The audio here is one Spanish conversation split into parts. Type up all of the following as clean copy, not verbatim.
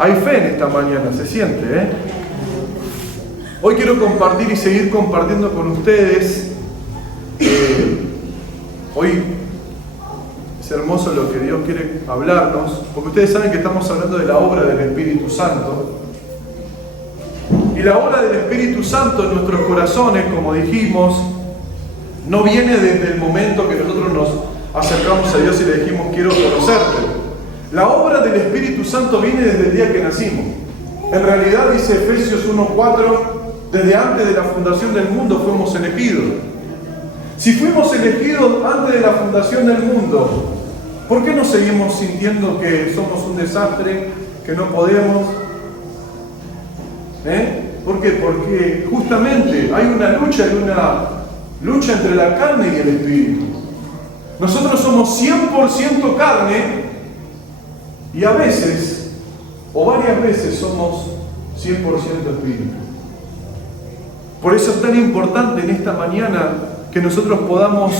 Hay fe en esta mañana, se siente, ¿eh? Hoy quiero compartir y seguir compartiendo con ustedes. Hoy es hermoso lo que Dios quiere hablarnos, porque ustedes saben que estamos hablando de la obra del Espíritu Santo. Y la obra del Espíritu Santo en nuestros corazones, como dijimos, no viene desde el momento que nosotros nos acercamos a Dios y le dijimos quiero conocerte. La obra del Espíritu Santo viene desde el día que nacimos. En realidad dice Efesios 1:4, desde antes de la fundación del mundo fuimos elegidos. Si fuimos elegidos antes de la fundación del mundo, ¿por qué nos seguimos sintiendo que somos un desastre, que no podemos? ¿Por qué? Porque justamente hay una lucha entre la carne y el espíritu. Nosotros somos 100% carne y a veces, o varias veces, somos 100% espíritu. Por eso es tan importante en esta mañana que nosotros podamos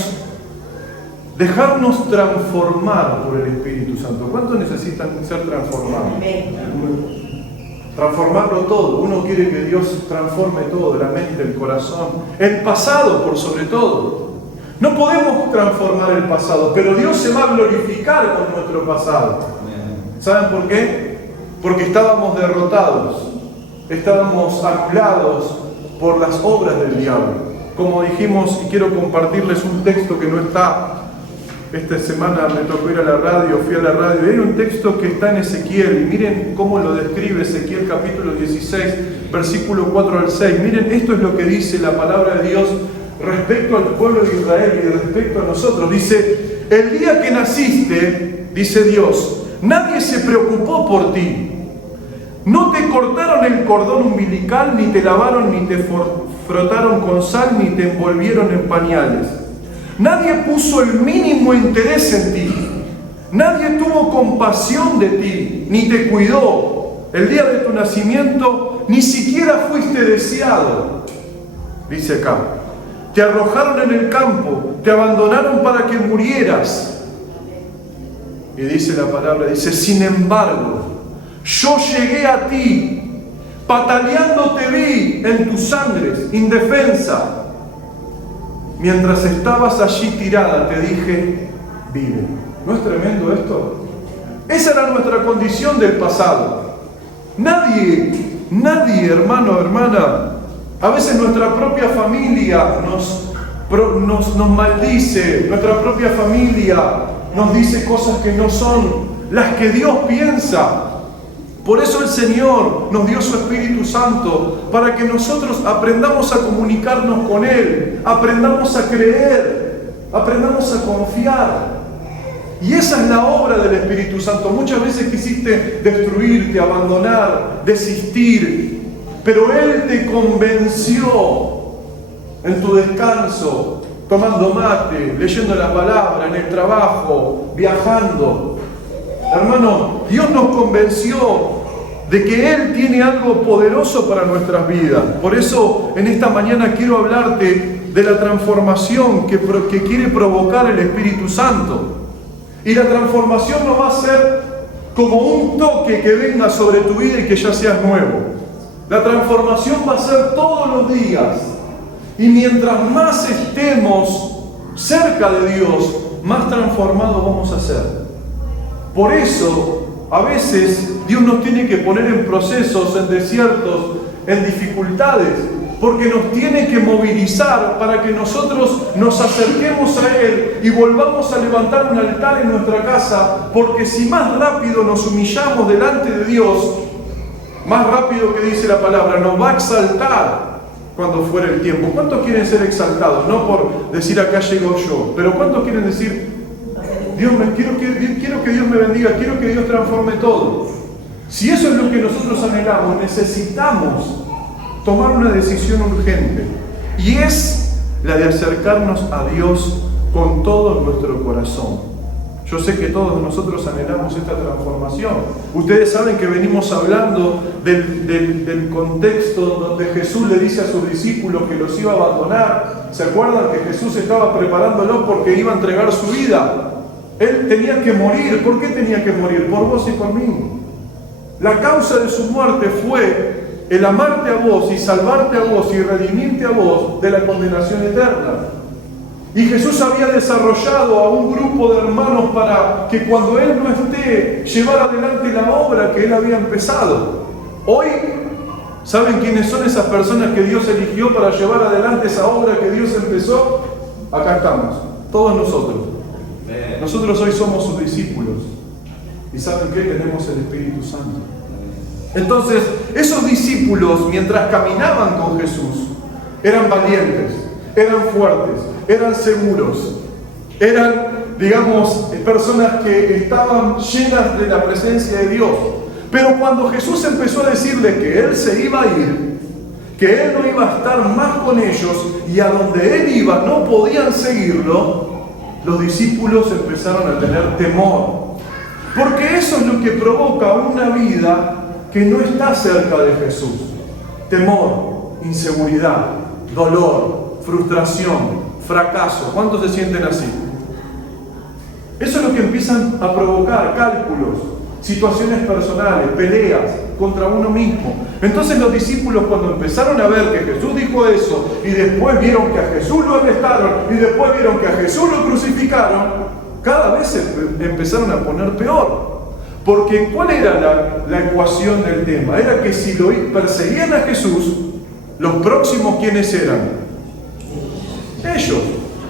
dejarnos transformar por el Espíritu Santo. ¿Cuántos necesitan ser transformados? Transformarlo todo. Uno quiere que Dios transforme todo, la mente, el corazón, el pasado por sobre todo. No podemos transformar el pasado, pero Dios se va a glorificar con nuestro pasado. ¿Saben por qué? Porque estábamos derrotados, estábamos anulados por las obras del diablo. Como dijimos, y quiero compartirles un texto que no está. Esta semana me tocó ir a la radio, fui a la radio, y hay un texto que está en Ezequiel, y miren cómo lo describe Ezequiel capítulo 16, versículo 4 al 6. Miren, esto es lo que dice la palabra de Dios respecto al pueblo de Israel y respecto a nosotros. Dice, el día que naciste, dice Dios, nadie se preocupó por ti. No te cortaron el cordón umbilical, ni te lavaron, ni te frotaron con sal, ni te envolvieron en pañales. Nadie puso el mínimo interés en ti. Nadie tuvo compasión de ti, ni te cuidó. El día de tu nacimiento ni siquiera fuiste deseado. Dice acá, te arrojaron en el campo, te abandonaron para que murieras. Y dice la palabra, dice, sin embargo, yo llegué a ti, pataleando te vi en tus sangres, indefensa. Mientras estabas allí tirada, te dije, vive. ¿No es tremendo esto? Esa era nuestra condición del pasado. Nadie, hermano, hermana, a veces nuestra propia familia nos maldice, nuestra propia familia nos dice cosas que no son las que Dios piensa. Por eso el Señor nos dio su Espíritu Santo, para que nosotros aprendamos a comunicarnos con Él, aprendamos a creer, aprendamos a confiar. Y esa es la obra del Espíritu Santo. Muchas veces quisiste destruirte, abandonar, desistir, pero Él te convenció en tu descanso, tomando mate, leyendo la palabra, en el trabajo, viajando. Hermano, Dios nos convenció de que Él tiene algo poderoso para nuestras vidas. Por eso en esta mañana quiero hablarte de la transformación que quiere provocar el Espíritu Santo. Y la transformación no va a ser como un toque que venga sobre tu vida y que ya seas nuevo. La transformación va a ser todos los días. Y mientras más estemos cerca de Dios, más transformados vamos a ser. Por eso, a veces Dios nos tiene que poner en procesos, en desiertos, en dificultades, porque nos tiene que movilizar para que nosotros nos acerquemos a Él y volvamos a levantar un altar en nuestra casa, porque si más rápido nos humillamos delante de Dios, más rápido, que dice la palabra, nos va a exaltar cuando fuera el tiempo. ¿Cuántos quieren ser exaltados? No por decir acá llego yo, pero ¿cuántos quieren decir, quiero que Dios me bendiga, quiero que Dios transforme todo? Si eso es lo que nosotros anhelamos, necesitamos tomar una decisión urgente, y es la de acercarnos a Dios con todo nuestro corazón. Yo sé que todos nosotros anhelamos esta transformación. Ustedes saben que venimos hablando del contexto donde Jesús le dice a sus discípulos que los iba a abandonar. ¿Se acuerdan que Jesús estaba preparándolos porque iba a entregar su vida? Él tenía que morir. ¿Por qué tenía que morir? Por vos y por mí. La causa de su muerte fue el amarte a vos y salvarte a vos y redimirte a vos de la condenación eterna. Y Jesús había desarrollado a un grupo de hermanos para que cuando Él no esté, llevar adelante la obra que Él había empezado. Hoy, ¿saben quiénes son esas personas que Dios eligió para llevar adelante esa obra que Dios empezó? Acá estamos, todos nosotros. Nosotros hoy somos sus discípulos. ¿Y saben qué? Tenemos el Espíritu Santo. Entonces, esos discípulos, mientras caminaban con Jesús, eran valientes, eran fuertes, eran seguros, eran, digamos, personas que estaban llenas de la presencia de Dios. Pero cuando Jesús empezó a decirle que Él se iba a ir, que Él no iba a estar más con ellos y a donde Él iba no podían seguirlo, los discípulos empezaron a tener temor. Porque eso es lo que provoca una vida que no está cerca de Jesús. Temor, inseguridad, dolor, frustración, fracaso. ¿Cuántos se sienten así? Eso es lo que empiezan a provocar cálculos, situaciones personales, peleas contra uno mismo. Entonces los discípulos, cuando empezaron a ver que Jesús dijo eso y después vieron que a Jesús lo arrestaron y después vieron que a Jesús lo crucificaron, cada vez se empezaron a poner peor. Porque ¿cuál era la ecuación del tema? Era que si lo perseguían a Jesús, los próximos, ¿quiénes eran? Ellos.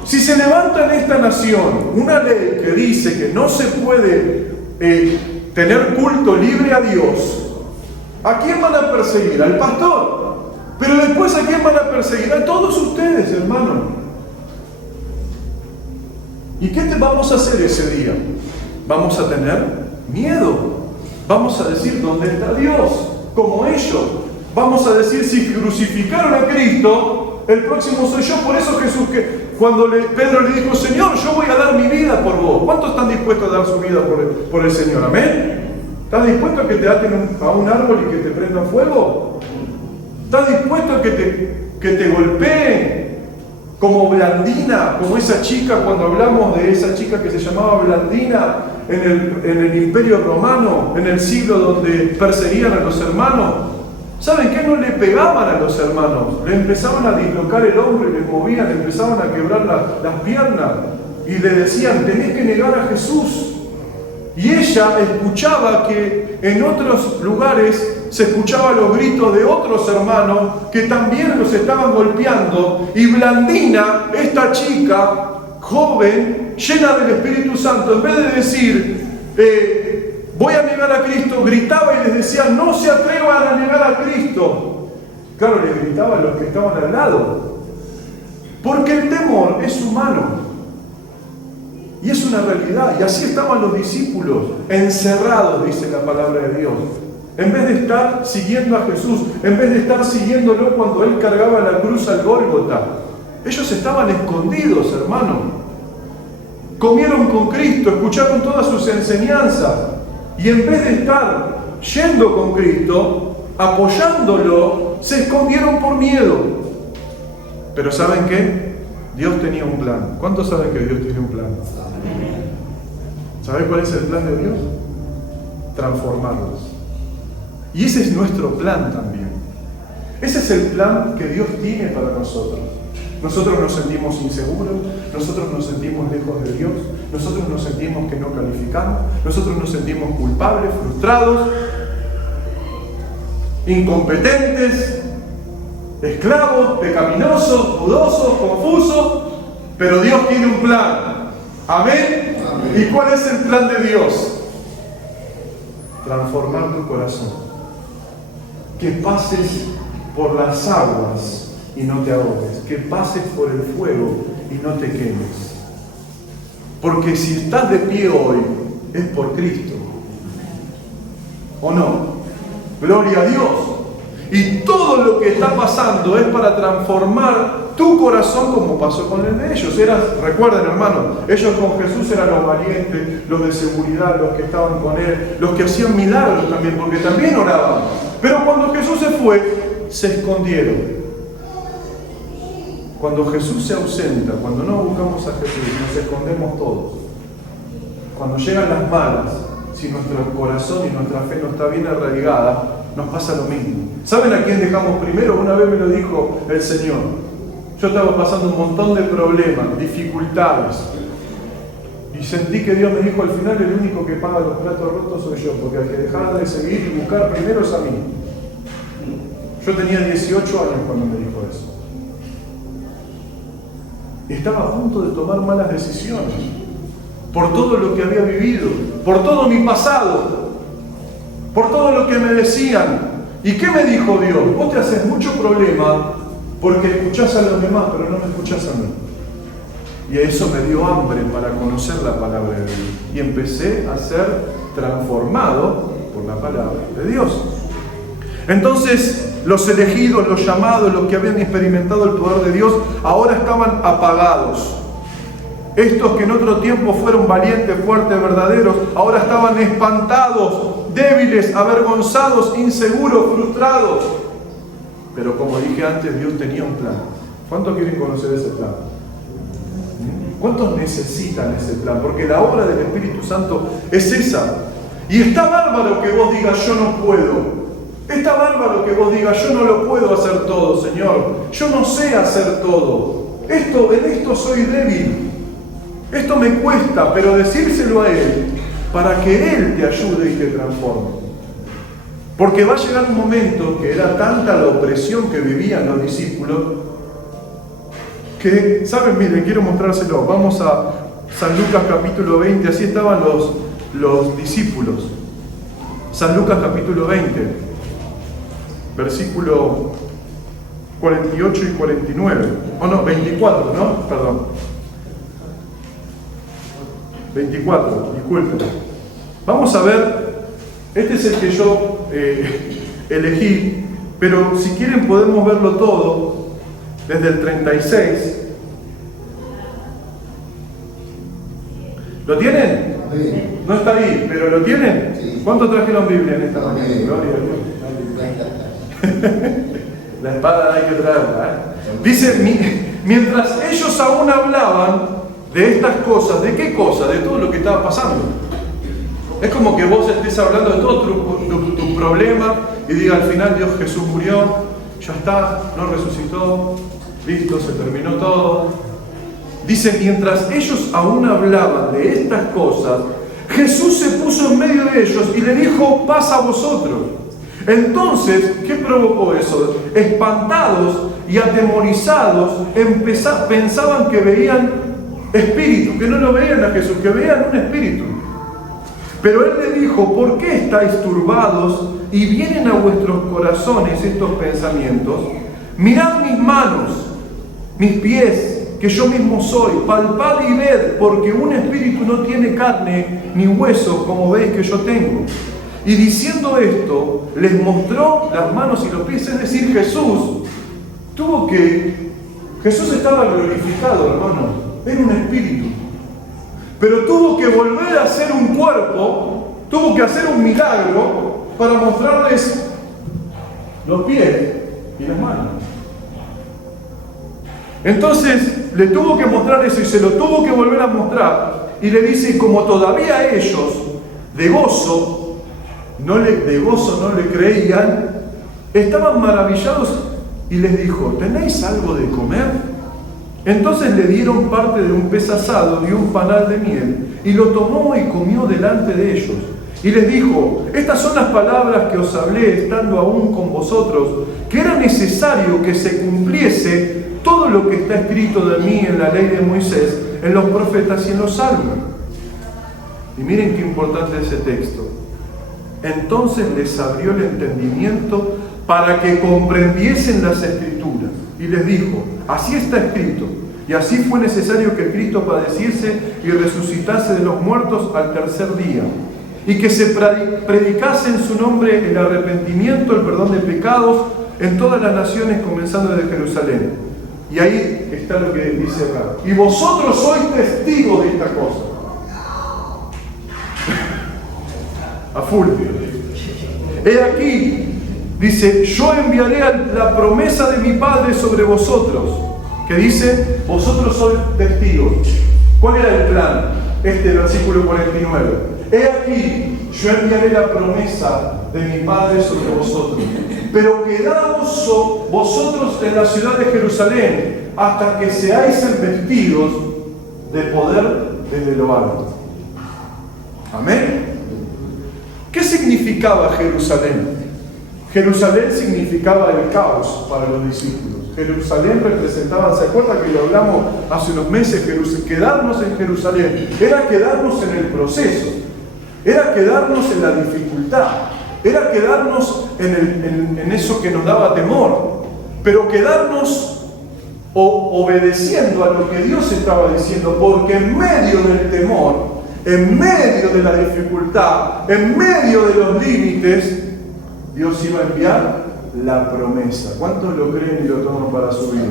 Si se levanta en esta nación una ley que dice que no se puede tener culto libre a Dios, ¿a quién van a perseguir? Al pastor. Pero después, ¿a quién van a perseguir? A todos ustedes, hermano. ¿Y qué vamos a hacer ese día? Vamos a tener miedo. Vamos a decir, ¿dónde está Dios? Como ellos. Vamos a decir, si crucificaron a Cristo, el próximo soy yo. Por eso Jesús, que cuando Pedro le dijo, Señor, yo voy a dar mi vida por vos. ¿Cuántos están dispuestos a dar su vida por el Señor? ¿Amén? ¿Estás dispuesto a que te aten a un árbol y que te prendan fuego? ¿Estás dispuesto a que te golpeen? Como Blandina, como esa chica, cuando hablamos de esa chica que se llamaba Blandina en el Imperio Romano, en el siglo donde perseguían a los hermanos. ¿Saben qué? No le pegaban a los hermanos, le empezaban a dislocar el hombro y les movían, le empezaban a quebrar las piernas y le decían, tenés que negar a Jesús. Y ella escuchaba que en otros lugares se escuchaban los gritos de otros hermanos que también los estaban golpeando. Y Blandina, esta chica joven, llena del Espíritu Santo, en vez de decir, voy a negar a Cristo, gritaba y les decía, no se atrevan a negar a Cristo. Claro, les gritaban los que estaban al lado. Porque el temor es humano. Y es una realidad. Y así estaban los discípulos, encerrados, dice la palabra de Dios. En vez de estar siguiendo a Jesús, en vez de estar siguiéndolo cuando Él cargaba la cruz al Gólgota, ellos estaban escondidos, hermano. Comieron con Cristo, escucharon todas sus enseñanzas. Y en vez de estar yendo con Cristo, apoyándolo, se escondieron por miedo. Pero ¿saben qué? Dios tenía un plan. ¿Cuántos saben que Dios tiene un plan? ¿Saben cuál es el plan de Dios? Transformarlos. Y ese es nuestro plan también. Ese es el plan que Dios tiene para nosotros. Nosotros nos sentimos inseguros, nosotros nos sentimos lejos de Dios, nosotros nos sentimos que no calificamos, nosotros nos sentimos culpables, frustrados, incompetentes, esclavos, pecaminosos, dudosos, confusos, pero Dios tiene un plan. ¿Amén? Amén. ¿Y cuál es el plan de Dios? Transformar tu corazón. Que pases por las aguas y no te ahogues. Que pases por el fuego y no te quemes. Porque si estás de pie hoy, es por Cristo. ¿O no? Gloria a Dios. Y todo lo que está pasando es para transformar tu corazón como pasó con el de ellos. Recuerden, hermanos, ellos con Jesús eran los valientes, los de seguridad, los que estaban con Él, los que hacían milagros también, porque también oraban. Pero cuando Jesús se fue, se escondieron. Cuando Jesús se ausenta, cuando no buscamos a Jesús, nos escondemos todos. Cuando llegan las malas, si nuestro corazón y nuestra fe no está bien arraigada, nos pasa lo mismo. ¿Saben a quién dejamos primero? Una vez me lo dijo el Señor. Yo estaba pasando un montón de problemas, dificultades. Y sentí que Dios me dijo, al final el único que paga los platos rotos soy yo, porque al que dejara de seguir y buscar primero es a mí. Yo tenía 18 años cuando me dijo eso. Estaba a punto de tomar malas decisiones, por todo lo que había vivido, por todo mi pasado, por todo lo que me decían. ¿Y qué me dijo Dios? Vos te haces mucho problema porque escuchás a los demás, pero no me escuchás a mí. Y eso me dio hambre para conocer la palabra de Dios. Y empecé a ser transformado por la palabra de Dios. Entonces, los elegidos, los llamados, los que habían experimentado el poder de Dios, ahora estaban apagados. Estos que en otro tiempo fueron valientes, fuertes, verdaderos, ahora estaban espantados, débiles, avergonzados, inseguros, frustrados. Pero como dije antes, Dios tenía un plan. ¿Cuántos quieren conocer ese plan? ¿Cuántos necesitan ese plan? Porque la obra del Espíritu Santo es esa. Y está bárbaro que vos digas, yo no puedo. Está bárbaro que vos digas, yo no lo puedo hacer todo, Señor. Yo no sé hacer todo. En esto soy débil. Esto me cuesta, pero decírselo a Él para que Él te ayude y te transforme. Porque va a llegar un momento que era tanta la opresión que vivían los discípulos que, ¿saben? Miren, quiero mostrárselo. Vamos a San Lucas capítulo 20, así estaban los discípulos. San Lucas capítulo 20, versículo 48 y 49. Oh no, 24, ¿no? Perdón. 24, disculpen. Vamos a ver, este es el que yo elegí, pero si quieren podemos verlo todo desde el 36. ¿Lo tienen? Sí. No está ahí, pero ¿lo tienen? Sí. ¿Cuánto trajeron Biblia en esta mañana? Gloria a Dios. La espada hay que traerla, ¿eh? Dice, mientras ellos aún hablaban de estas cosas, ¿de qué cosas? De todo lo que estaba pasando. Es como que vos estés hablando de todo tu problema y diga al final Dios Jesús murió, ya está, no resucitó, listo, se terminó todo. Dice, mientras ellos aún hablaban de estas cosas, Jesús se puso en medio de ellos y le dijo, paz a vosotros. Entonces, ¿qué provocó eso? Espantados y atemorizados, pensaban que veían espíritu, que no lo veían a Jesús, que veían un espíritu. Pero Él le dijo, ¿por qué estáis turbados y vienen a vuestros corazones estos pensamientos? Mirad mis manos, mis pies, que yo mismo soy, palpad y ved, porque un espíritu no tiene carne ni huesos como veis que yo tengo. Y diciendo esto, les mostró las manos y los pies, es decir, Jesús estaba glorificado, hermano, era un espíritu. Pero tuvo que volver a ser un cuerpo, tuvo que hacer un milagro para mostrarles los pies y las manos. Entonces le tuvo que mostrar eso y se lo tuvo que volver a mostrar. Y le dice, como todavía ellos de gozo no le creían, estaban maravillados y les dijo, ¿tenéis algo de comer? Entonces le dieron parte de un pez asado y un panal de miel, y lo tomó y comió delante de ellos. Y les dijo, estas son las palabras que os hablé estando aún con vosotros, que era necesario que se cumpliese todo lo que está escrito de mí en la ley de Moisés, en los profetas y en los salmos. Y miren qué importante ese texto. Entonces les abrió el entendimiento para que comprendiesen las escrituras. Y les dijo, así está escrito, y así fue necesario que Cristo padeciese y resucitase de los muertos al tercer día, y que se predicase en su nombre el arrepentimiento, el perdón de pecados, en todas las naciones, comenzando desde Jerusalén. Y ahí está lo que dice acá. Y vosotros sois testigos de esta cosa. A full. He aquí, dice, yo enviaré la promesa de mi Padre sobre vosotros. Que dice, vosotros sois testigos. ¿Cuál era el plan? Versículo 49. He aquí, yo enviaré la promesa de mi Padre sobre vosotros, pero quedaos vosotros en la ciudad de Jerusalén hasta que seáis embestidos de poder desde lo alto. Amén. ¿Qué significaba Jerusalén? Jerusalén significaba el caos para los discípulos. Jerusalén representaba, ¿se acuerda que lo hablamos hace unos meses? Quedarnos en Jerusalén era quedarnos en el proceso, era quedarnos en la dificultad, era quedarnos en eso que nos daba temor, pero quedarnos obedeciendo a lo que Dios estaba diciendo, porque en medio del temor, en medio de la dificultad, en medio de los límites, Dios iba a enviar la promesa. ¿Cuántos lo creen y lo toman para su vida?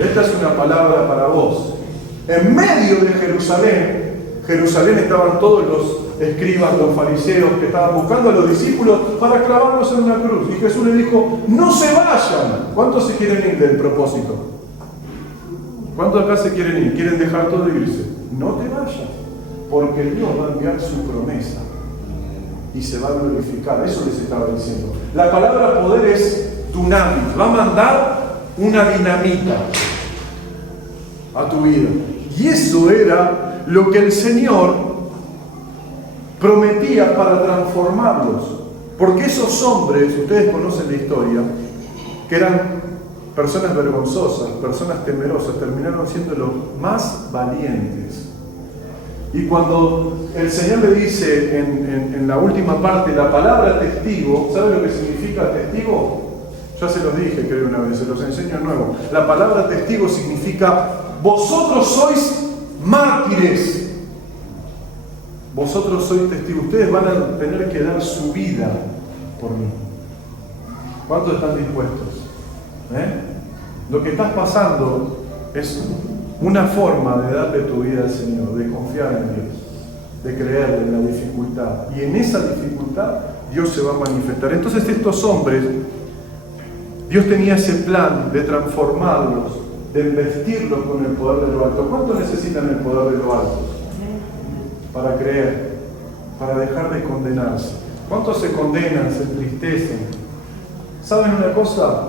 Esta es una palabra para vos. En medio de Jerusalén estaban todos los escribas, los fariseos que estaban buscando a los discípulos para clavarlos en una cruz. Y Jesús les dijo, no se vayan. ¿Cuántos se quieren ir del propósito? ¿Cuántos acá se quieren ir? ¿Quieren dejar todo y irse? No te vayas, porque Dios va a enviar su promesa y se va a glorificar. Eso les estaba diciendo. La palabra poder es dunamis. Va a mandar una dinamita a tu vida. Y eso era lo que el Señor prometía para transformarlos. Porque esos hombres, ustedes conocen la historia, que eran personas vergonzosas, personas temerosas, terminaron siendo los más valientes. Y cuando el Señor le dice en la última parte la palabra testigo, ¿sabe lo que significa testigo? Ya se los dije, creo una vez, se los enseño de nuevo. La palabra testigo significa, vosotros sois mártires. Vosotros sois testigos. Ustedes van a tener que dar su vida por mí. ¿Cuántos están dispuestos? Lo que estás pasando es una forma de darle tu vida al Señor, de confiar en Dios, de creer en la dificultad. Y en esa dificultad Dios se va a manifestar. Entonces estos hombres, Dios tenía ese plan de transformarlos, de investirlos con el poder de lo alto. ¿Cuánto necesitan el poder de lo alto? Para creer, para dejar de condenarse. ¿Cuántos se condenan, se entristecen? ¿Saben una cosa?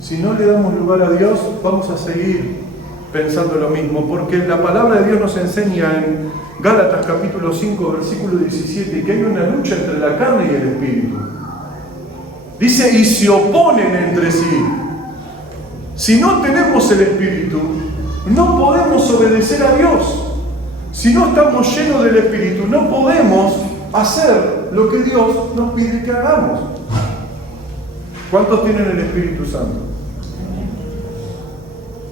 Si no le damos lugar a Dios, vamos a seguir pensando lo mismo, porque la palabra de Dios nos enseña en Gálatas capítulo 5, versículo 17, que hay una lucha entre la carne y el espíritu. Dice, y se oponen entre sí. Si no tenemos el espíritu, no podemos obedecer a Dios. Si no estamos llenos del espíritu, no podemos hacer lo que Dios nos pide que hagamos. ¿Cuántos tienen el Espíritu Santo?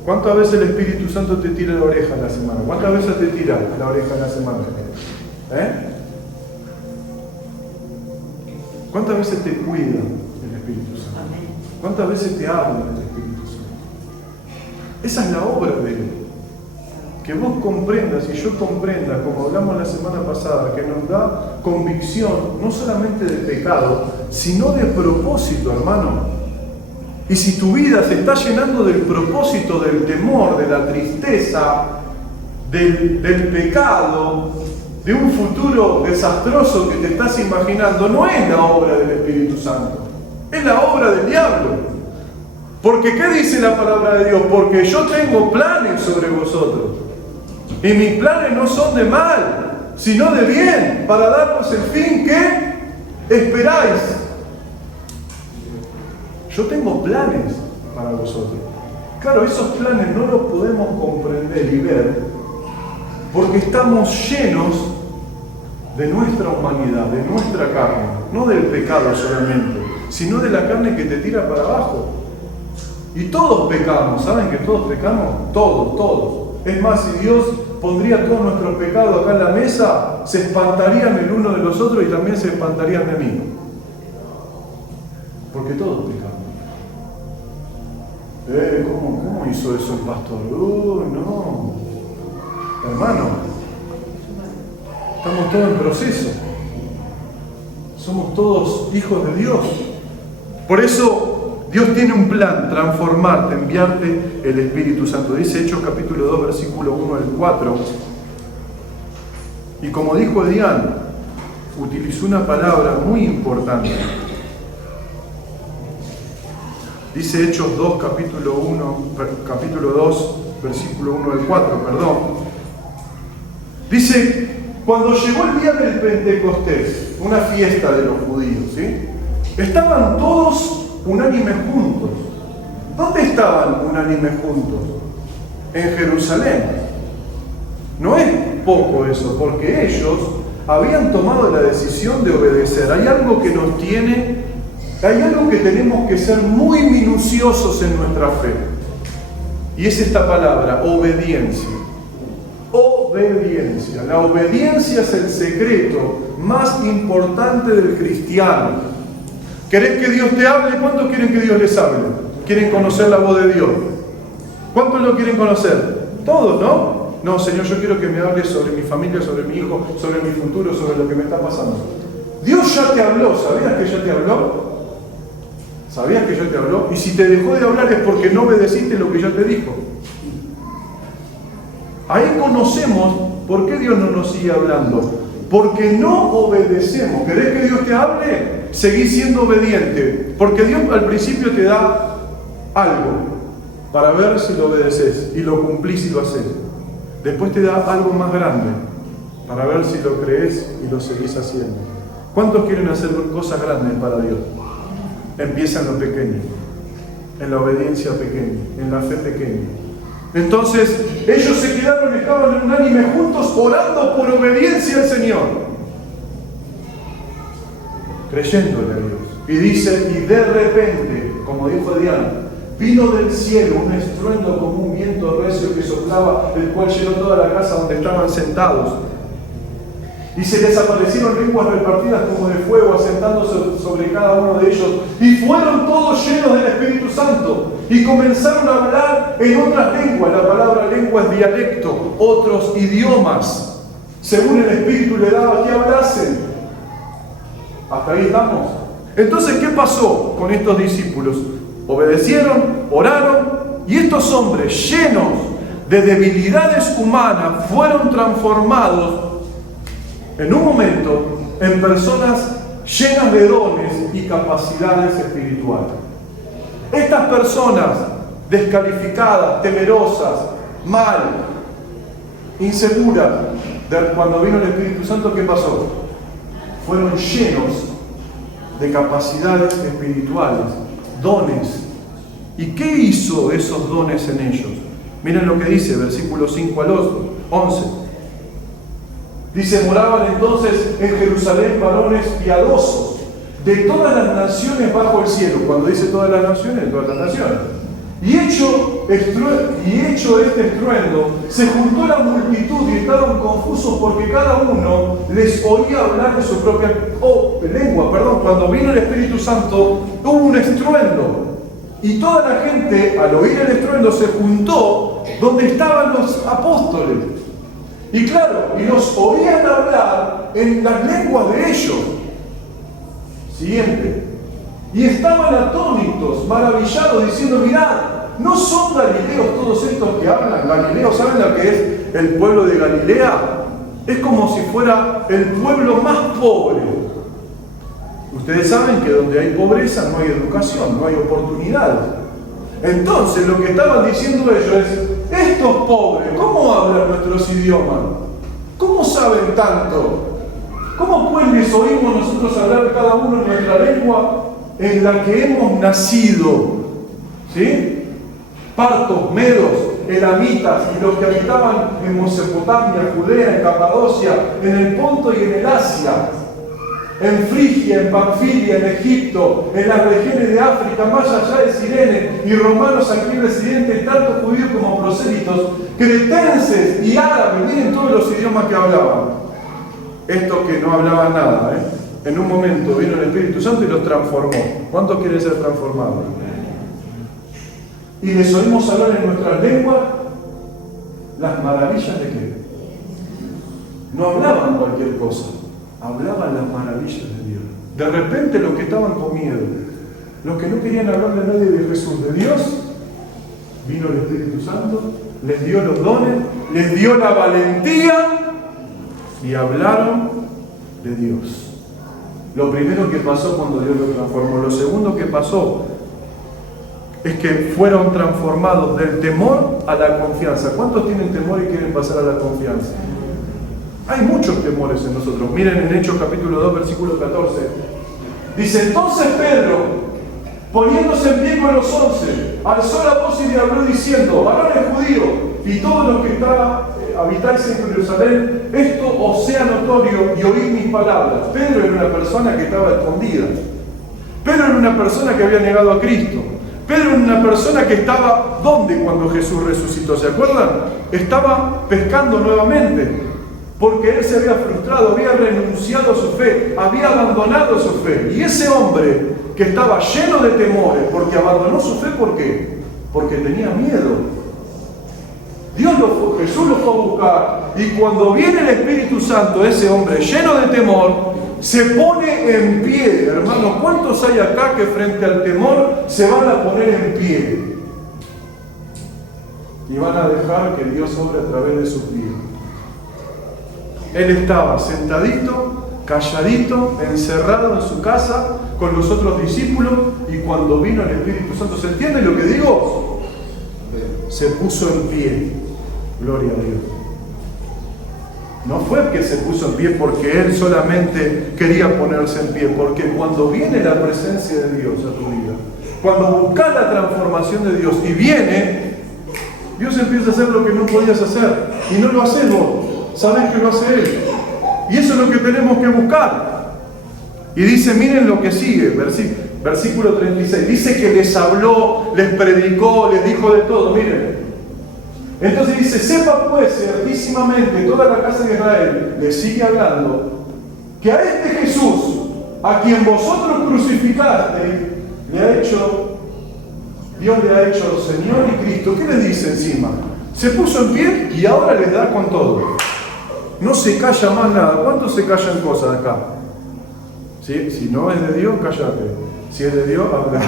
¿Cuántas veces el Espíritu Santo te tira la oreja en la semana? ¿Cuántas veces te tira la oreja en la semana? ¿Cuántas veces te cuida el Espíritu Santo? ¿Cuántas veces te habla el Espíritu Santo? Esa es la obra de Él. Que vos comprendas y yo comprenda, como hablamos la semana pasada, que nos da convicción no solamente de pecado, sino de propósito, hermano. Y si tu vida se está llenando del propósito, del temor, de la tristeza, del pecado, de un futuro desastroso que te estás imaginando, no es la obra del Espíritu Santo, es la obra del diablo. Porque ¿qué dice la palabra de Dios? Porque yo tengo planes sobre vosotros. Y mis planes no son de mal, sino de bien, para daros el fin que esperáis. Yo tengo planes para vosotros. Claro, esos planes no los podemos comprender y ver porque estamos llenos de nuestra humanidad, de nuestra carne, no del pecado solamente, sino de la carne que te tira para abajo. Y todos pecamos, ¿saben que todos pecamos? Todos. Es más, si Dios pondría todos nuestros pecados acá en la mesa, se espantarían el uno de los otros y también se espantarían de mí. Porque todos pecamos. ¿Cómo hizo eso el pastor? No. Hermano, estamos todos en proceso. Somos todos hijos de Dios. Por eso Dios tiene un plan, transformarte, enviarte el Espíritu Santo. Dice Hechos capítulo 2, versículo 1 al 4. Y como dijo Edián, utilizó una palabra muy importante. Dice Hechos 2, capítulo 2, versículo 1 al 4, perdón. Dice, cuando llegó el día del Pentecostés, una fiesta de los judíos, ¿sí? Estaban todos unánimes juntos. ¿Dónde estaban unánimes juntos? En Jerusalén. No es poco eso, porque ellos habían tomado la decisión de obedecer. Hay algo que nos tiene, hay algo que tenemos que ser muy minuciosos en nuestra fe. Y es esta palabra, obediencia. Obediencia. La obediencia es el secreto más importante del cristiano. ¿Querés que Dios te hable? ¿Cuántos quieren que Dios les hable? ¿Quieren conocer la voz de Dios? ¿Cuántos lo quieren conocer? Todos, ¿no? No, Señor, yo quiero que me hables sobre mi familia, sobre mi hijo, sobre mi futuro, sobre lo que me está pasando. Dios ya te habló, ¿sabías que ya te habló? ¿Sabías que ya te habló? Y si te dejó de hablar es porque no obedeciste lo que ya te dijo. Ahí conocemos por qué Dios no nos sigue hablando. Porque no obedecemos. ¿Querés que Dios te hable? Seguí siendo obediente. Porque Dios al principio te da algo para ver si lo obedeces y lo cumplís y lo haces. Después te da algo más grande para ver si lo crees y lo seguís haciendo. ¿Cuántos quieren hacer cosas grandes para Dios? Empieza en lo pequeño, en la obediencia pequeña, en la fe pequeña. Entonces, ellos se quedaron, estaban unánimes juntos, orando por obediencia al Señor, creyéndole a Dios. Y dice, y de repente, como dijo Diana, vino del cielo un estruendo como un viento recio que soplaba, el cual llenó toda la casa donde estaban sentados. Y se les aparecieron lenguas repartidas como de fuego, asentándose sobre cada uno de ellos. Y fueron todos llenos del Espíritu Santo. Y comenzaron a hablar en otras lenguas. La palabra lengua es dialecto, otros idiomas, según el Espíritu le daba que hablasen. Hasta ahí estamos. Entonces, ¿qué pasó con estos discípulos? Obedecieron, oraron, y estos hombres llenos de debilidades humanas fueron transformados en un momento en personas llenas de dones y capacidades espirituales. Estas personas descalificadas, temerosas, mal, inseguras, cuando vino el Espíritu Santo, ¿qué pasó? Fueron llenos de capacidades espirituales, dones. ¿Y qué hizo esos dones en ellos? Miren lo que dice, versículo 5 al 11. Dice, moraban entonces en Jerusalén varones piadosos de todas las naciones bajo el cielo. Cuando dice todas las naciones, todas las naciones. Y hecho este estruendo, se juntó la multitud y estaban confusos porque cada uno les oía hablar de su propia lengua. Cuando vino el Espíritu Santo, hubo un estruendo. Y toda la gente, al oír el estruendo, se juntó donde estaban los apóstoles. Y claro, y los oían hablar en las lenguas de ellos. Siguiente. Y estaban atónitos, maravillados, diciendo, mirad, ¿no son galileos todos estos que hablan? Galileos, ¿saben lo que es el pueblo de Galilea? Es como si fuera el pueblo más pobre. Ustedes saben que donde hay pobreza no hay educación, no hay oportunidades. Entonces lo que estaban diciendo ellos es, estos pobres, ¿cómo hablan nuestros idiomas? ¿Cómo saben tanto? ¿Cómo pues les oímos nosotros hablar cada uno en nuestra lengua en la que hemos nacido? ¿Sí? Partos, medos, elamitas y los que habitaban en Mesopotamia, Judea, en Capadocia, en el Ponto y en el Asia, en Frigia, en Panfilia, en Egipto, en las regiones de África, más allá de Cirene, y romanos aquí residentes, tanto judíos como prosélitos, cretenses y árabes, miren todos los idiomas que hablaban. Estos que no hablaban nada, en un momento vino el Espíritu Santo y los transformó. ¿Cuántos quieren ser transformados? Y les oímos hablar en nuestras lenguas las maravillas de qué. No hablaban cualquier cosa, hablaban las maravillas de Dios. De repente los que estaban con miedo, los que no querían hablar de nadie de Jesús, de Dios, vino el Espíritu Santo, les dio los dones, les dio la valentía y hablaron de Dios. Lo primero que pasó cuando Dios lo transformó. Lo segundo que pasó es que fueron transformados del temor a la confianza. ¿Cuántos tienen temor y quieren pasar a la confianza? Hay muchos temores en nosotros. Miren en Hechos capítulo 2, versículo 14. Dice, entonces Pedro, poniéndose en pie con los 11, alzó la voz y le habló diciendo, varones judíos y todos los que habitáis en Jerusalén, esto os sea notorio y oíd mis palabras. Pedro era una persona que estaba escondida. Pedro era una persona que había negado a Cristo. Pedro era una persona que estaba, ¿dónde cuando Jesús resucitó? ¿Se acuerdan? Estaba pescando nuevamente, porque él se había frustrado, había renunciado a su fe, había abandonado su fe. Y ese hombre que estaba lleno de temores, porque abandonó su fe, ¿por qué? Porque tenía miedo. Jesús lo fue a buscar, y cuando viene el Espíritu Santo, ese hombre lleno de temor se pone en pie. Hermanos, ¿cuántos hay acá que frente al temor se van a poner en pie? Y van a dejar que Dios obre a través de sus vidas. Él estaba sentadito, calladito, encerrado en su casa con los otros discípulos, y cuando vino el Espíritu Santo, ¿se entiende lo que digo? Se puso en pie. Gloria a Dios. No fue que se puso en pie porque él solamente quería ponerse en pie, porque cuando viene la presencia de Dios a tu vida, cuando buscas la transformación de Dios y viene, Dios empieza a hacer lo que no podías hacer, y no lo haces vos, sabes que lo hace Él. Y eso es lo que tenemos que buscar. Y dice, miren lo que sigue, versículo 36, dice que les habló, les predicó, les dijo de todo, miren. Entonces dice, sepa pues ciertísimamente toda la casa de Israel, le sigue hablando, que a este Jesús, a quien vosotros crucificasteis, Dios le ha hecho Señor y Cristo. ¿Qué le dice encima? Se puso en pie y ahora les da con todo. No se calla más nada. ¿Cuántos se callan cosas acá? ¿Sí? Si no es de Dios, cállate. Si es de Dios, habla.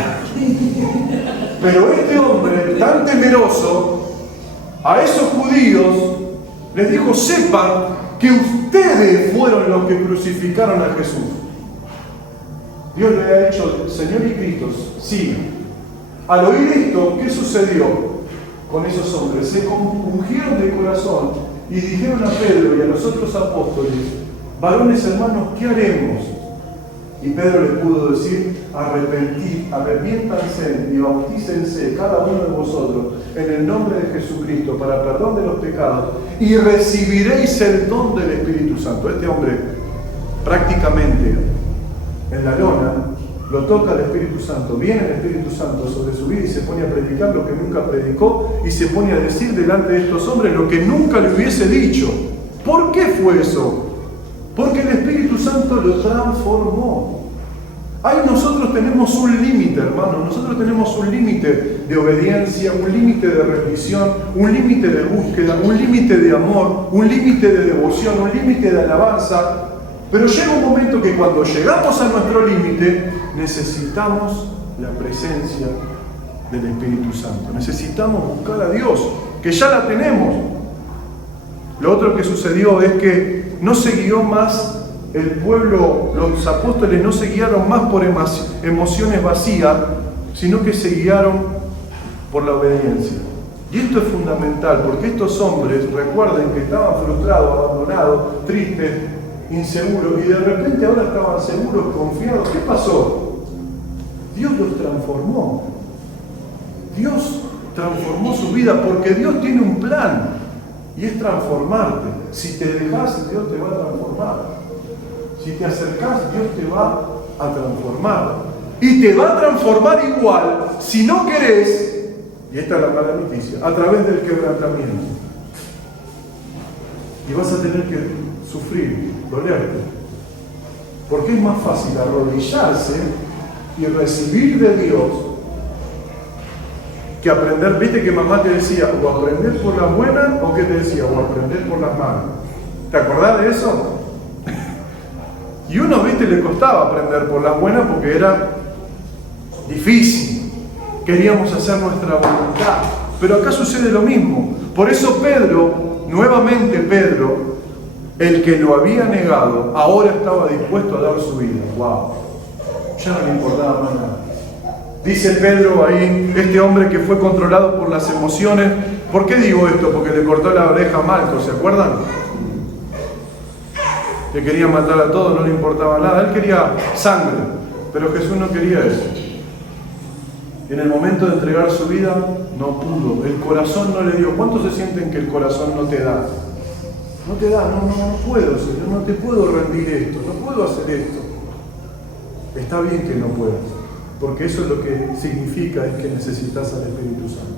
Pero este hombre tan temeroso, a esos judíos les dijo, sepan que ustedes fueron los que crucificaron a Jesús. Dios le ha hecho Señor y Cristo. Sí. Al oír esto, ¿qué sucedió con esos hombres? Se compungieron de corazón y dijeron a Pedro y a los otros apóstoles, varones hermanos, ¿qué haremos? Y Pedro les pudo decir, arrepiéntanse y bautícense cada uno de vosotros en el nombre de Jesucristo para perdón de los pecados y recibiréis el don del Espíritu Santo. Este hombre prácticamente en la lona lo toca el Espíritu Santo, viene el Espíritu Santo sobre su vida y se pone a predicar lo que nunca predicó y se pone a decir delante de estos hombres lo que nunca le hubiese dicho. ¿Por qué fue eso? Porque el Espíritu Santo lo transformó. Ahí nosotros tenemos un límite, hermanos. Nosotros tenemos un límite de obediencia, un límite de rendición, un límite de búsqueda, un límite de amor, un límite de devoción, un límite de alabanza. Pero llega un momento que cuando llegamos a nuestro límite, necesitamos la presencia del Espíritu Santo. Necesitamos buscar a Dios, que ya la tenemos. Lo otro que sucedió es que no se guió más el pueblo, los apóstoles no se guiaron más por emociones vacías, sino que se guiaron por la obediencia. Y esto es fundamental, porque estos hombres, recuerden que estaban frustrados, abandonados, tristes, inseguros, y de repente ahora estaban seguros, confiados. ¿Qué pasó? Dios los transformó. Dios transformó su vida, porque Dios tiene un plan, y es transformarte. Si te dejas, Dios te va a transformar. Si te acercás, Dios te va a transformar. Y te va a transformar igual, si no querés, y esta es la mala noticia, a través del quebrantamiento. Y vas a tener que sufrir, dolerte. Porque es más fácil arrodillarse y recibir de Dios que aprender. ¿Viste que mamá te decía, o aprender por las buenas, o qué te decía, o aprender por las malas? ¿Te acordás de eso? Y uno, viste, le costaba aprender por las buenas porque era difícil. Queríamos hacer nuestra voluntad. Pero acá sucede lo mismo. Por eso Pedro, nuevamente Pedro, el que lo había negado, ahora estaba dispuesto a dar su vida. ¡Wow! Ya no le importaba más nada. Dice Pedro ahí, este hombre que fue controlado por las emociones. ¿Por qué digo esto? Porque le cortó la oreja a Malco, ¿se acuerdan? Que quería matar a todos, no le importaba nada. Él quería sangre, pero Jesús no quería eso. En el momento de entregar su vida, no pudo. El corazón no le dio. ¿Cuántos se sienten que el corazón no te da? No te da, no puedo, Señor, no te puedo rendir esto, no puedo hacer esto. Está bien que no puedas, porque eso es lo que significa es que necesitas al Espíritu Santo.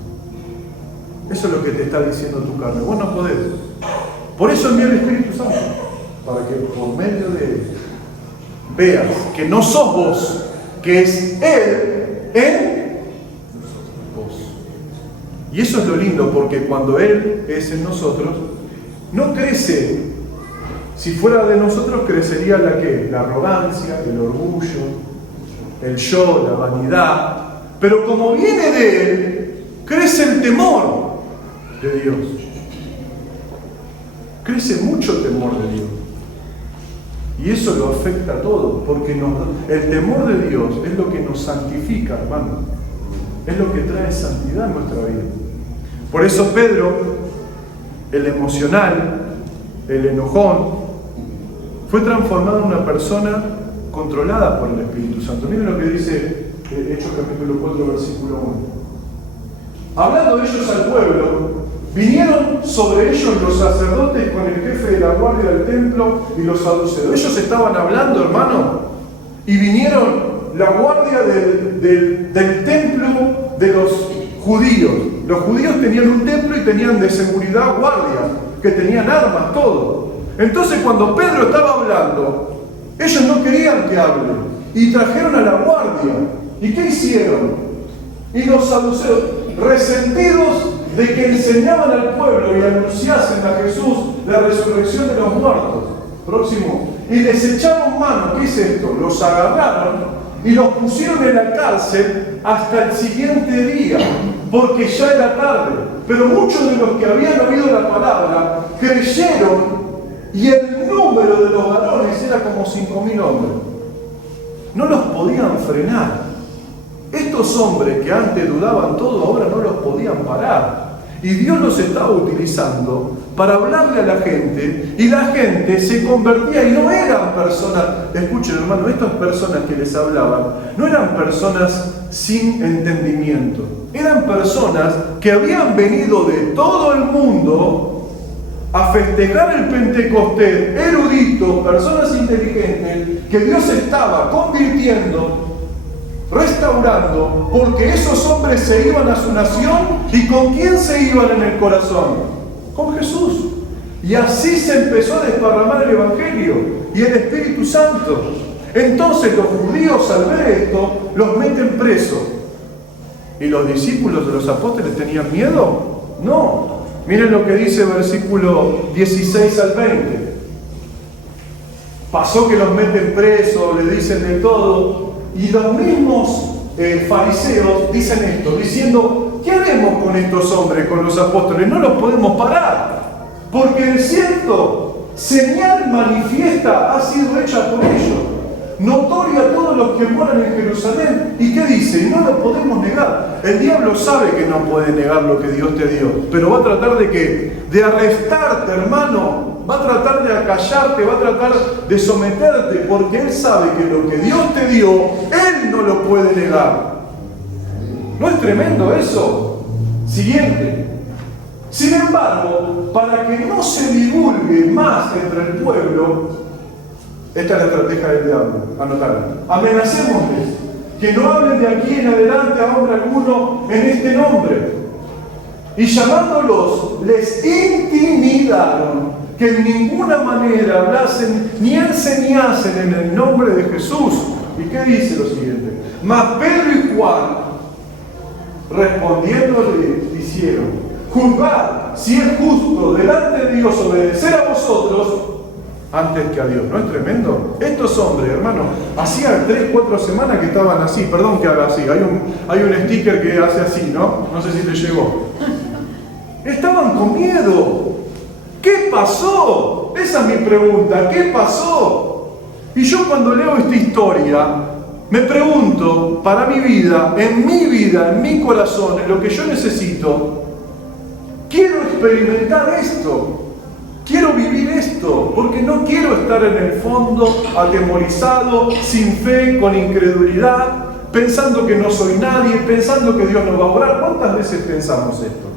Eso es lo que te está diciendo tu carne. Vos no podés. Por eso envía el Espíritu Santo, para que por medio de Él veas que no sos vos, que es Él en vos. Y eso es lo lindo, porque cuando Él es en nosotros, no crece. Si fuera de nosotros, crecería la ¿qué? La arrogancia, el orgullo, el yo, la vanidad. Pero como viene de Él, crece el temor de Dios. Crece mucho temor de Dios. Y eso lo afecta a todo, porque el temor de Dios es lo que nos santifica, hermano. Es lo que trae santidad en nuestra vida. Por eso Pedro, el emocional, el enojón, fue transformado en una persona controlada por el Espíritu Santo. Miren lo que dice Hechos capítulo 4, versículo 1. Hablando ellos al pueblo, vinieron sobre ellos los sacerdotes con el jefe de la guardia del templo y los saduceos. Ellos estaban hablando, hermano, y vinieron la guardia del templo de los judíos. Los judíos tenían un templo y tenían de seguridad guardias, que tenían armas, todo. Entonces cuando Pedro estaba hablando, ellos no querían que hable, y trajeron a la guardia. ¿Y qué hicieron? Y los saduceos, resentidos de que enseñaban al pueblo y anunciasen a Jesús la resurrección de los muertos. Próximo. Y les echaron mano. ¿Qué es esto? Los agarraron y los pusieron en la cárcel hasta el siguiente día, porque ya era tarde. Pero muchos de los que habían oído la palabra creyeron, y el número de los varones era como 5.000 hombres. No los podían frenar. Estos hombres que antes dudaban todo, ahora no los podían parar. Y Dios los estaba utilizando para hablarle a la gente, y la gente se convertía, y no eran personas, escuchen hermano, estas personas que les hablaban, no eran personas sin entendimiento, eran personas que habían venido de todo el mundo a festejar el Pentecostés, eruditos, personas inteligentes, que Dios estaba convirtiendo, restaurando, porque esos hombres se iban a su nación. ¿Y con quién se iban en el corazón? Con Jesús. Y así se empezó a desparramar el Evangelio y el Espíritu Santo. Entonces los judíos, al ver esto, los meten presos. ¿Y los discípulos de los apóstoles tenían miedo? No. Miren lo que dice versículo 16 al 20. Pasó que los meten presos, le dicen de todo. Y los mismos fariseos dicen esto, diciendo, ¿qué haremos con estos hombres, con los apóstoles? No los podemos parar, porque el cierto señal manifiesta ha sido hecha por ellos, notoria a todos los que moran en Jerusalén. ¿Y qué dice? No lo podemos negar. El diablo sabe que no puede negar lo que Dios te dio, pero va a tratar de ¿qué? De arrestarte, hermano. Va a tratar de acallarte, va a tratar de someterte, porque él sabe que lo que Dios te dio, él no lo puede negar. ¿No es tremendo eso? Siguiente. Sin embargo, para que no se divulgue más entre el pueblo, esta es la estrategia del diablo, anotarla. Amenacémosles que no hablen de aquí en adelante a hombre alguno en este nombre. Y llamándolos, les intimidaron que en ninguna manera hablasen ni enseñasen en el nombre de Jesús. ¿Y qué dice lo siguiente? Mas Pedro y Juan, respondiéndole, dijeron, juzgad si es justo delante de Dios obedecer a vosotros antes que a Dios. ¿No es tremendo? Estos hombres, hermano, hacía 3-4 semanas que estaban así. Perdón que haga así, hay un sticker que hace así, ¿no? No sé si te llegó. Estaban con miedo. ¿Qué pasó? Esa es mi pregunta. ¿Qué pasó? Y yo cuando leo esta historia, me pregunto, para mi vida, en mi corazón, en lo que yo necesito, quiero experimentar esto. Quiero vivir esto, porque no quiero estar en el fondo atemorizado, sin fe, con incredulidad, pensando que no soy nadie, pensando que Dios no va a obrar. ¿Cuántas veces pensamos esto?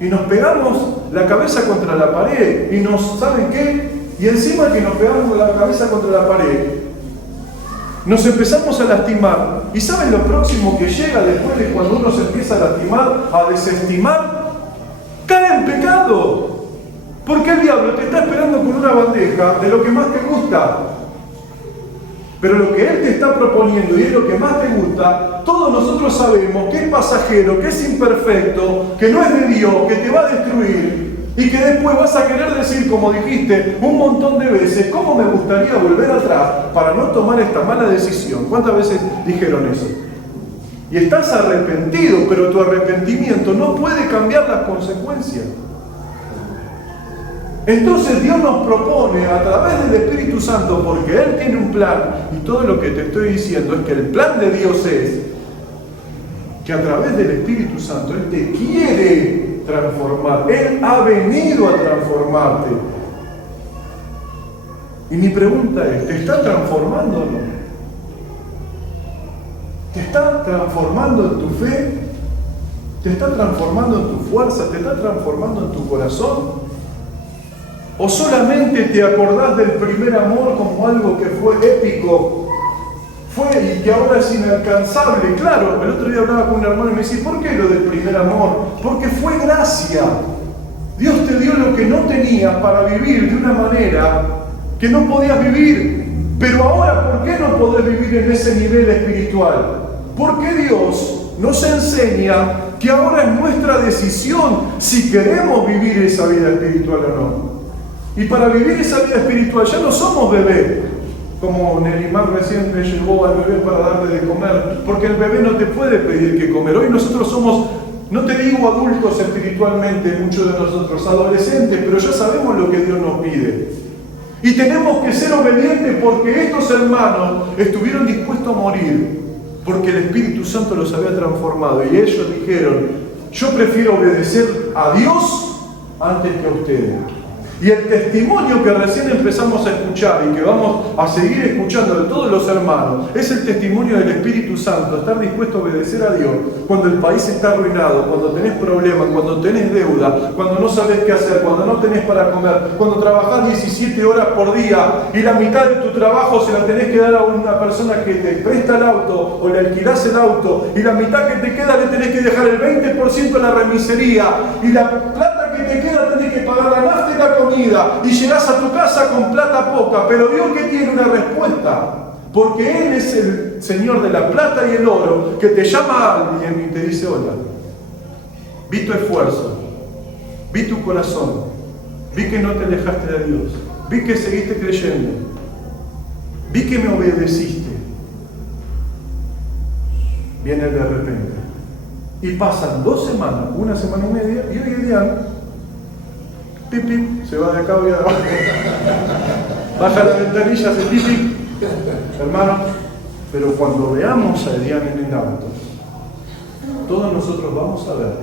Y nos pegamos la cabeza contra la pared, y nos, ¿saben qué? Y encima que nos pegamos la cabeza contra la pared, nos empezamos a lastimar. ¿Y saben lo próximo que llega después de cuando uno se empieza a lastimar, a desestimar? Cae en pecado. Porque el diablo te está esperando con una bandeja de lo que más te gusta. Pero lo que él te está proponiendo y es lo que más te gusta, todos nosotros sabemos que es pasajero, que es imperfecto, que no es de Dios, que te va a destruir y que después vas a querer decir, como dijiste un montón de veces, ¿cómo me gustaría volver atrás para no tomar esta mala decisión? ¿Cuántas veces dijeron eso? Y estás arrepentido, pero tu arrepentimiento no puede cambiar las consecuencias. Entonces Dios nos propone a través del Espíritu Santo, porque Él tiene un plan, y todo lo que te estoy diciendo es que el plan de Dios es que a través del Espíritu Santo Él te quiere transformar. Él ha venido a transformarte. Y mi pregunta es, ¿te está transformando o no? ¿Te está transformando en tu fe? ¿Te está transformando en tu fuerza? ¿Te está transformando en tu corazón? ¿O solamente te acordás del primer amor como algo que fue épico, fue y que ahora es inalcanzable? Claro, el otro día hablaba con un hermano y me dice, ¿por qué lo del primer amor? Porque fue gracia. Dios te dio lo que no tenías para vivir de una manera que no podías vivir. Pero ahora, ¿por qué no podés vivir en ese nivel espiritual? Porque Dios nos enseña que ahora es nuestra decisión si queremos vivir esa vida espiritual o no. Y para vivir esa vida espiritual ya no somos bebés, como Nelimar recién le llevó al bebé para darle de comer, porque el bebé no te puede pedir que comer. Hoy nosotros somos, no te digo adultos espiritualmente, muchos de nosotros, adolescentes, pero ya sabemos lo que Dios nos pide. Y tenemos que ser obedientes porque estos hermanos estuvieron dispuestos a morir, porque el Espíritu Santo los había transformado. Y ellos dijeron, yo prefiero obedecer a Dios antes que a ustedes. Y el testimonio que recién empezamos a escuchar y que vamos a seguir escuchando de todos los hermanos es el testimonio del Espíritu Santo, estar dispuesto a obedecer a Dios cuando el país está arruinado, cuando tenés problemas, cuando tenés deuda, cuando no sabés qué hacer, cuando no tenés para comer, cuando trabajás 17 horas por día y la mitad de tu trabajo se la tenés que dar a una persona que te presta el auto o le alquilás el auto y la mitad que te queda le tenés que dejar el 20% a la remisería y la plata que te queda tenés que pagar la nafta y la comida y llegás a tu casa con plata poca, pero Dios que tiene una respuesta, porque Él es el Señor de la plata y el oro, que te llama a alguien y te dice, hola, vi tu esfuerzo, vi tu corazón, vi que no te alejaste de Dios, vi que seguiste creyendo, vi que me obedeciste. Viene de repente y pasan 2 semanas, 1 semana y media, y hoy en día pipi, se va de acá, voy a baja la ventanilla, hace pipi, hermano. Pero cuando veamos a Edian en el auto, todos nosotros vamos a ver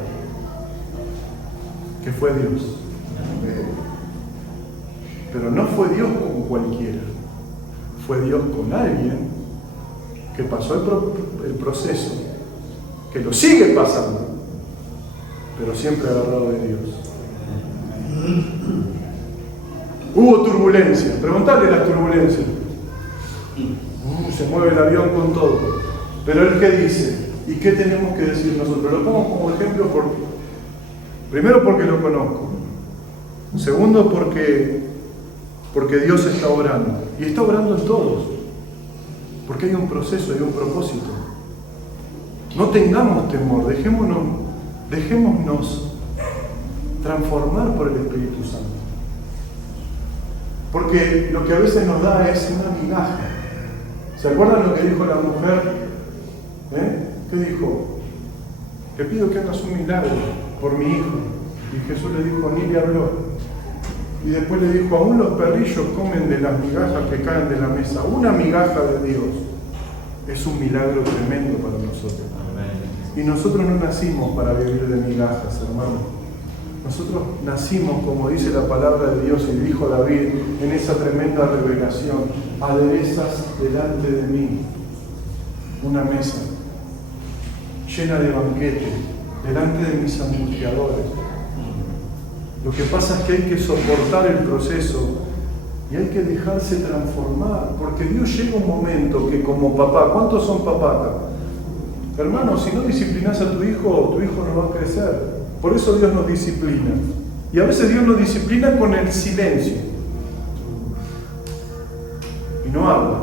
que fue Dios. Pero no fue Dios con cualquiera, fue Dios con alguien que pasó el proceso, que lo sigue pasando, pero siempre agarrado de Dios. Hubo turbulencia, preguntadle las turbulencias. Se mueve el avión con todo. Pero él ¿qué dice? ¿Y qué tenemos que decir nosotros? Lo pongo como ejemplo primero porque lo conozco. Segundo porque Dios está obrando. Y está obrando en todos. Porque hay un proceso, hay un propósito. No tengamos temor, dejémonos transformar por el Espíritu Santo. Porque lo que a veces nos da es una migaja. ¿Se acuerdan lo que dijo la mujer? ¿Qué dijo? Te pido que hagas un milagro por mi hijo. Y Jesús le dijo, ni le habló. Y después le dijo, aún los perrillos comen de las migajas que caen de la mesa. Una migaja de Dios es un milagro tremendo para nosotros. Y nosotros no nacimos para vivir de migajas, hermano. Nosotros nacimos, como dice la palabra de Dios y dijo David, en esa tremenda revelación: aderezas delante de mí una mesa llena de banquete, delante de mis angustiadores. Lo que pasa es que hay que soportar el proceso y hay que dejarse transformar, porque Dios llega un momento que, como papá, ¿cuántos son papás acá? Hermano, si no disciplinas a tu hijo no va a crecer. Por eso Dios nos disciplina. Y a veces Dios nos disciplina con el silencio. Y no habla.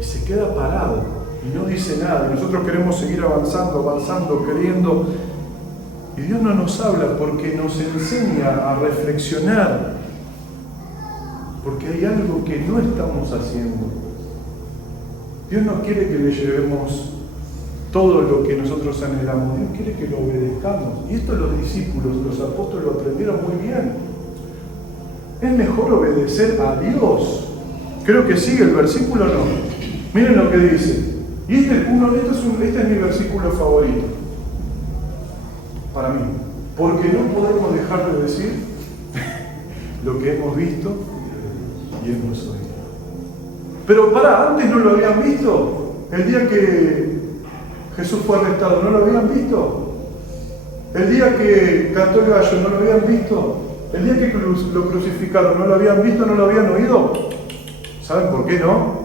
Y se queda parado. Y no dice nada. Y nosotros queremos seguir avanzando, queriendo. Y Dios no nos habla porque nos enseña a reflexionar. Porque hay algo que no estamos haciendo. Dios no quiere que le llevemos todo lo que nosotros anhelamos. Dios quiere que lo obedezcamos. Y esto los discípulos, los apóstoles lo aprendieron muy bien. Es mejor obedecer a Dios. Creo que sigue el versículo, no. Miren lo que dice. Y este es mi versículo favorito. Para mí. Porque no podemos dejar de decir lo que hemos visto y hemos oído. Pero antes no lo habían visto. El día que Jesús fue arrestado, ¿no lo habían visto? El día que cantó el gallo, ¿no lo habían visto? El día que lo crucificaron, ¿no lo habían visto, no lo habían oído? ¿Saben por qué no?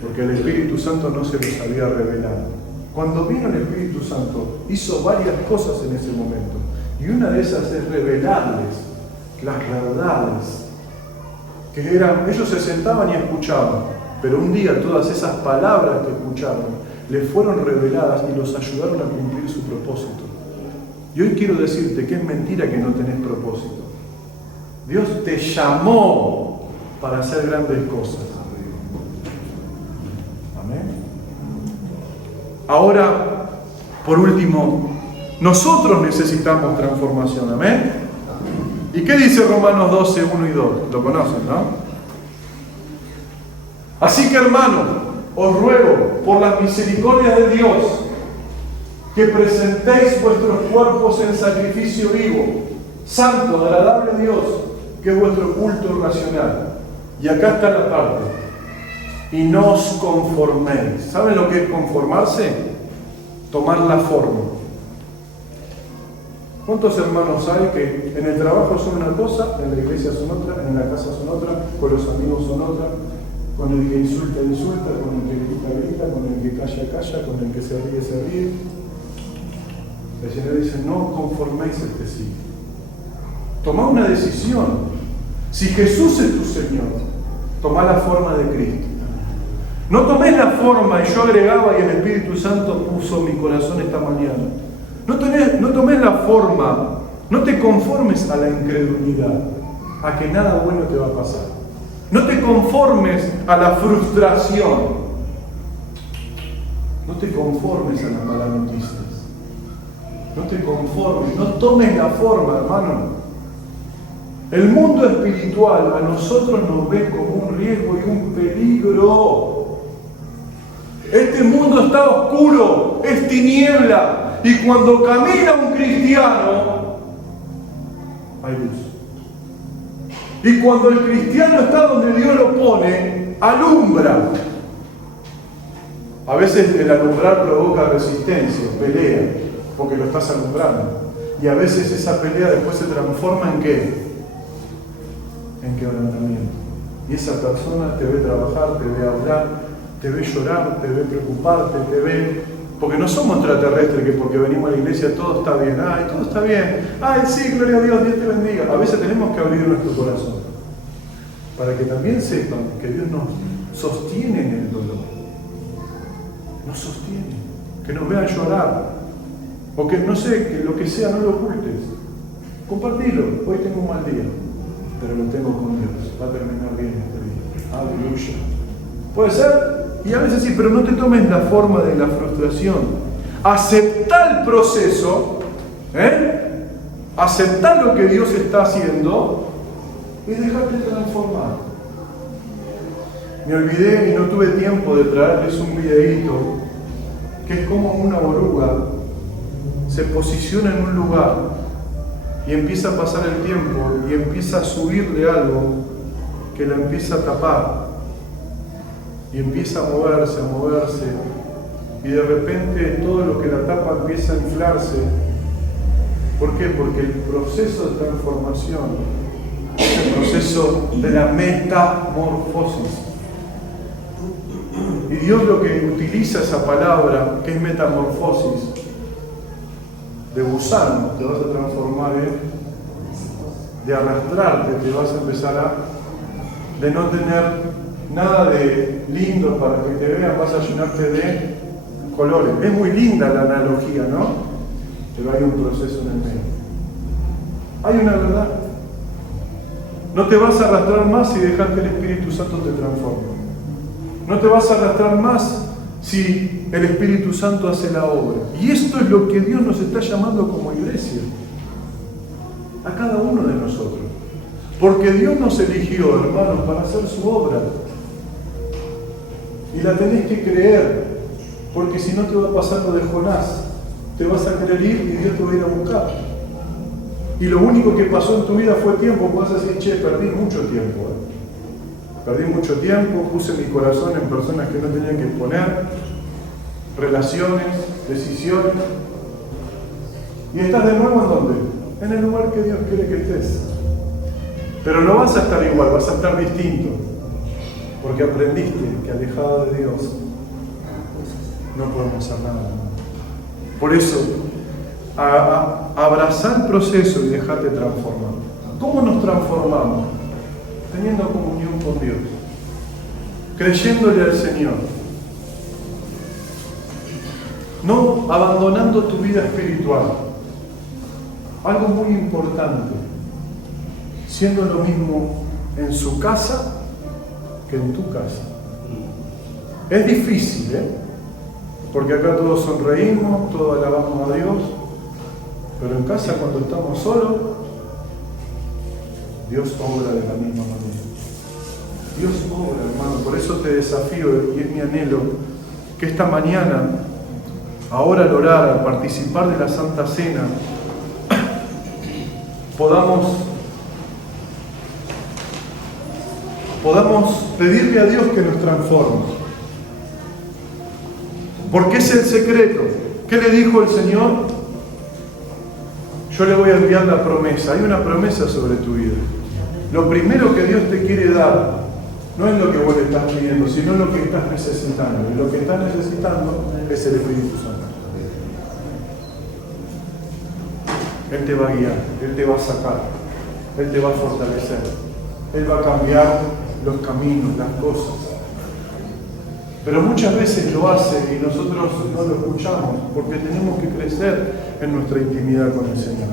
Porque el Espíritu Santo no se los había revelado. Cuando vino el Espíritu Santo, hizo varias cosas en ese momento. Y una de esas es revelarles las verdades. Ellos se sentaban y escuchaban, pero un día todas esas palabras que escucharon les fueron reveladas y los ayudaron a cumplir su propósito. Y hoy quiero decirte que es mentira que no tenés propósito. Dios te llamó para hacer grandes cosas. Amén. Ahora, por último, nosotros necesitamos transformación. Amén. ¿Y qué dice Romanos 12, 1 y 2? Lo conocen, ¿no? Así que, hermanos, os ruego por las misericordias de Dios que presentéis vuestros cuerpos en sacrificio vivo, santo, agradable a Dios, que es vuestro culto racional. Y acá está la parte. Y no os conforméis. ¿Saben lo que es conformarse? Tomar la forma. ¿Cuántos hermanos hay que en el trabajo son una cosa, en la iglesia son otra, en la casa son otra, con los amigos son otra, con el que insulta, con el que grita, con el que calla, con el que se ríe? El Señor dice, no conforméis este siglo. Tomá una decisión. Si Jesús es tu Señor, tomá la forma de Cristo. No tomes la forma, y yo agregaba y el Espíritu Santo puso mi corazón esta mañana. No tomes la forma, no te conformes a la incredulidad, a que nada bueno te va a pasar. No te conformes a la frustración. No te conformes a las malas noticias. No te conformes, no tomes la forma, hermano. El mundo espiritual a nosotros nos ve como un riesgo y un peligro. Este mundo está oscuro, es tiniebla. Y cuando camina un cristiano, hay luz. Y cuando el cristiano está donde Dios lo pone, alumbra. A veces el alumbrar provoca resistencia, pelea, porque lo estás alumbrando. Y a veces esa pelea después se transforma en ¿qué? En quebrantamiento. Y esa persona te ve trabajar, te ve hablar, te ve llorar, te ve preocuparte, te ve... Porque no somos extraterrestres que porque venimos a la iglesia todo está bien. Ay, todo está bien. Ay, sí, gloria a Dios, Dios te bendiga. A veces tenemos que abrir nuestro corazón para que también sepan que Dios nos sostiene en el dolor. Nos sostiene. Que nos vean llorar. O que, no sé, que lo que sea no lo ocultes. Compartilo. Hoy tengo un mal día, pero lo tengo con Dios. Va a terminar bien este día. Aleluya. ¿Puede ser? Y a veces sí, pero no te tomes la forma de la frustración. Acepta el proceso, aceptar lo que Dios está haciendo y dejarte transformar. Me olvidé y no tuve tiempo de traerles un videíto que es como una oruga se posiciona en un lugar y empieza a pasar el tiempo y empieza a subirle algo que la empieza a tapar y empieza a moverse, y de repente todo lo que la tapa empieza a inflarse. ¿Por qué? Porque el proceso de transformación es el proceso de la metamorfosis. Y Dios lo que utiliza esa palabra, que es metamorfosis, de gusano, te vas a transformar de arrastrarte, te vas a empezar de no tener nada de lindo para que te vean, vas a llenarte de colores. Es muy linda la analogía, ¿no? Pero hay un proceso en el medio. Hay una verdad. No te vas a arrastrar más si dejas que el Espíritu Santo te transforme. No te vas a arrastrar más si el Espíritu Santo hace la obra. Y esto es lo que Dios nos está llamando como iglesia. A cada uno de nosotros. Porque Dios nos eligió, hermanos, para hacer su obra. Y la tenés que creer. Porque si no te va a pasar lo de Jonás. Te vas a querer ir y Dios te va a ir a buscar. Y lo único que pasó en tu vida fue tiempo. Vas a decir, che, perdí mucho tiempo. Perdí mucho tiempo, puse mi corazón en personas que no tenían que poner, relaciones, decisiones. ¿Y estás de nuevo en dónde? En el lugar que Dios quiere que estés. Pero no vas a estar igual, vas a estar distinto. Porque aprendiste que alejado de Dios no podemos hacer nada. Por eso, abrazar el proceso y dejarte transformar. ¿Cómo nos transformamos? Teniendo comunión con Dios, creyéndole al Señor, no abandonando tu vida espiritual. Algo muy importante, siendo lo mismo en su casa que en tu casa. Es difícil, porque acá todos sonreímos, todos alabamos a Dios, pero en casa cuando estamos solos, Dios obra de la misma manera. Dios obra, hermano. Por eso te desafío, y es mi anhelo, que esta mañana, ahora al orar, al participar de la Santa Cena, podamos pedirle a Dios que nos transforme. Porque es el secreto. ¿Qué le dijo el Señor? Yo le voy a enviar la promesa. Hay una promesa sobre tu vida. Lo primero que Dios te quiere dar no es lo que vos le estás pidiendo, sino lo que estás necesitando. Y lo que estás necesitando es el Espíritu Santo. Él te va a guiar, Él te va a sacar, Él te va a fortalecer, Él va a cambiar los caminos, las cosas. Pero muchas veces lo hace y nosotros no lo escuchamos porque tenemos que crecer en nuestra intimidad con el Señor.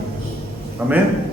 Amén.